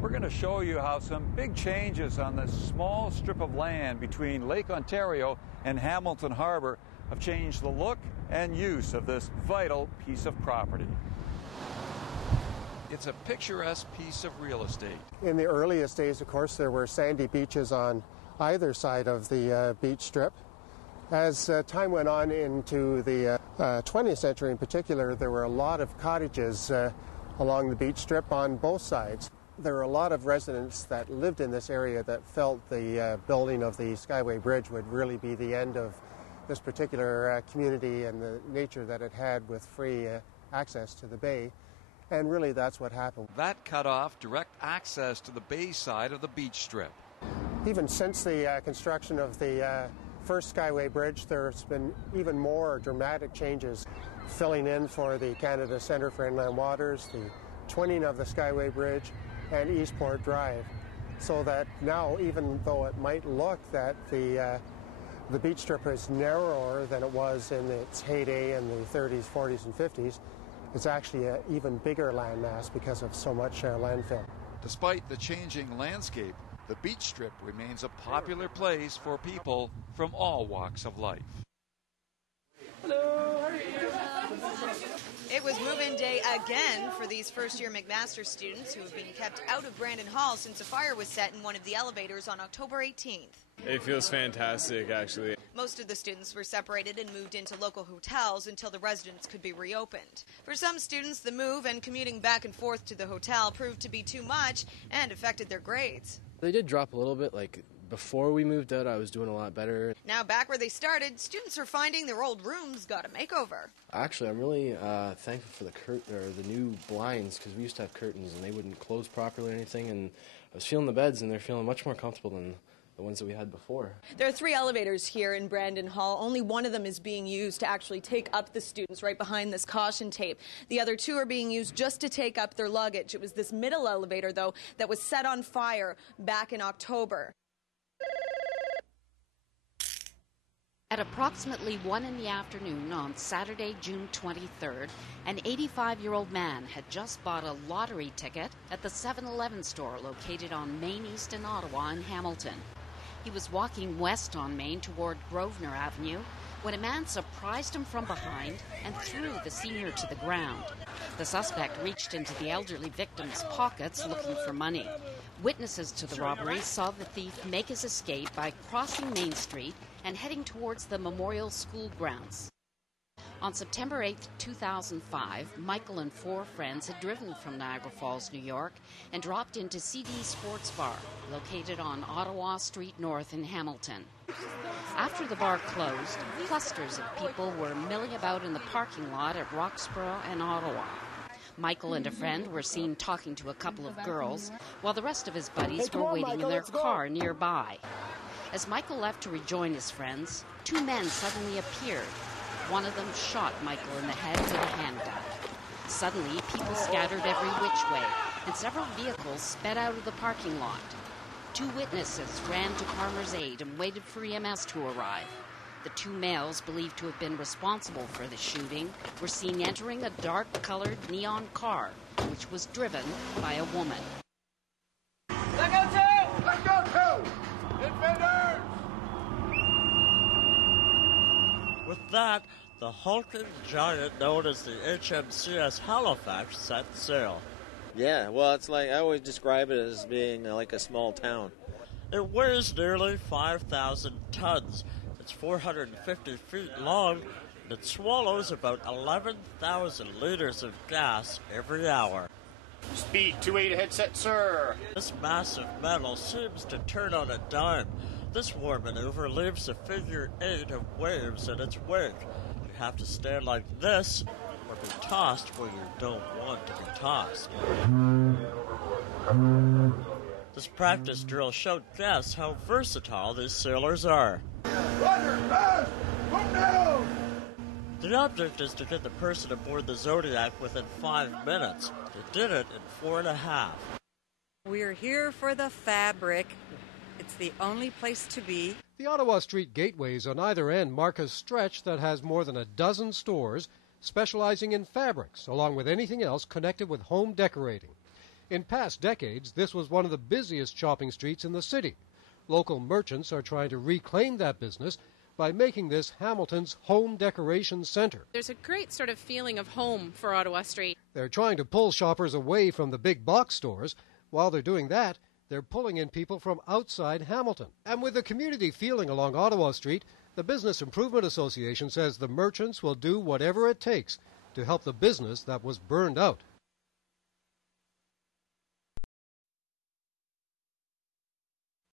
We're going to show you how some big changes on this small strip of land between Lake Ontario and Hamilton Harbor have changed the look and use of this vital piece of property. It's a picturesque piece of real estate. In the earliest days, of course, there were sandy beaches on either side of the beach strip. As time went on into the 20th century in particular, there were a lot of cottages along the beach strip on both sides. There were a lot of residents that lived in this area that felt the building of the Skyway Bridge would really be the end of this particular community and the nature that it had with free access to the bay. And really that's what happened. That cut off direct access to the bay side of the beach strip. Even since the construction of the first Skyway Bridge, there's been even more dramatic changes, filling in for the Canada Centre for Inland Waters, the twinning of the Skyway Bridge, and Eastport Drive, so that now, even though it might look that the beach strip is narrower than it was in its heyday in the 30s, 40s, and 50s, it's actually an even bigger landmass because of so much landfill. Despite the changing landscape, the beach strip remains a popular place for people from all walks of life. Hello, how are you? It was move-in day again for these first-year McMaster students who have been kept out of Brandon Hall since a fire was set in one of the elevators on October 18th. It feels fantastic, actually. Most of the students were separated and moved into local hotels until the residence could be reopened. For some students, the move and commuting back and forth to the hotel proved to be too much and affected their grades. They did drop a little bit. Like before we moved out, I was doing a lot better. Now back where they started, students are finding their old rooms got a makeover. Actually, I'm really thankful for the new blinds, because we used to have curtains and they wouldn't close properly or anything. And I was feeling the beds, and they're feeling much more comfortable than the ones that we had before. There are 3 elevators here in Brandon Hall. Only one of them is being used to actually take up the students right behind this caution tape. The other 2 are being used just to take up their luggage. It was this middle elevator, though, that was set on fire back in October. At approximately 1 in the afternoon on Saturday, June 23rd, an 85-year-old man had just bought a lottery ticket at the 7-Eleven store located on Main East in Ottawa and Hamilton. He was walking west on Main toward Grosvenor Avenue when a man surprised him from behind and threw the senior to the ground. The suspect reached into the elderly victim's pockets looking for money. Witnesses to the robbery saw the thief make his escape by crossing Main Street and heading towards the Memorial School grounds. On September 8, 2005, Michael and 4 friends had driven from Niagara Falls, New York, and dropped into CD Sports Bar, located on Ottawa Street North in Hamilton. After the bar closed, clusters of people were milling about in the parking lot at Roxborough and Ottawa. Michael and a friend were seen talking to a couple of girls, while the rest of his buddies were waiting in their car nearby. As Michael left to rejoin his friends, 2 men suddenly appeared. One of them shot Michael in the head with a handgun. Suddenly, people scattered every which way, and several vehicles sped out of the parking lot. 2 witnesses ran to Parmer's aid and waited for EMS to arrive. The 2 males believed to have been responsible for the shooting were seen entering a dark-colored neon car, which was driven by a woman. Let go 2! Let go 2! Defenders! With that, the hulking giant known as the HMCS Halifax set sail. Yeah, well, it's like I always describe it as being like a small town. It weighs nearly 5,000 tons. It's 450 feet long, and it swallows about 11,000 liters of gas every hour. Speed 28 headset, sir. This massive metal seems to turn on a dime. This war maneuver leaves a figure 8 of waves in its wake. You have to stand like this or be tossed where you don't want to be tossed. This practice drill showed guests how versatile these sailors are. Roger, fast! Put down! The object is to get the person aboard the Zodiac within 5 minutes. They did it in 4.5. We're here for the fabric. It's the only place to be. The Ottawa Street gateways on either end mark a stretch that has more than a dozen stores specializing in fabrics, along with anything else connected with home decorating. In past decades, this was one of the busiest shopping streets in the city. Local merchants are trying to reclaim that business by making this Hamilton's home decoration center. There's a great sort of feeling of home for Ottawa Street. They're trying to pull shoppers away from the big box stores. While they're doing that, they're pulling in people from outside Hamilton. And with the community feeling along Ottawa Street, the Business Improvement Association says the merchants will do whatever it takes to help the business that was burned out.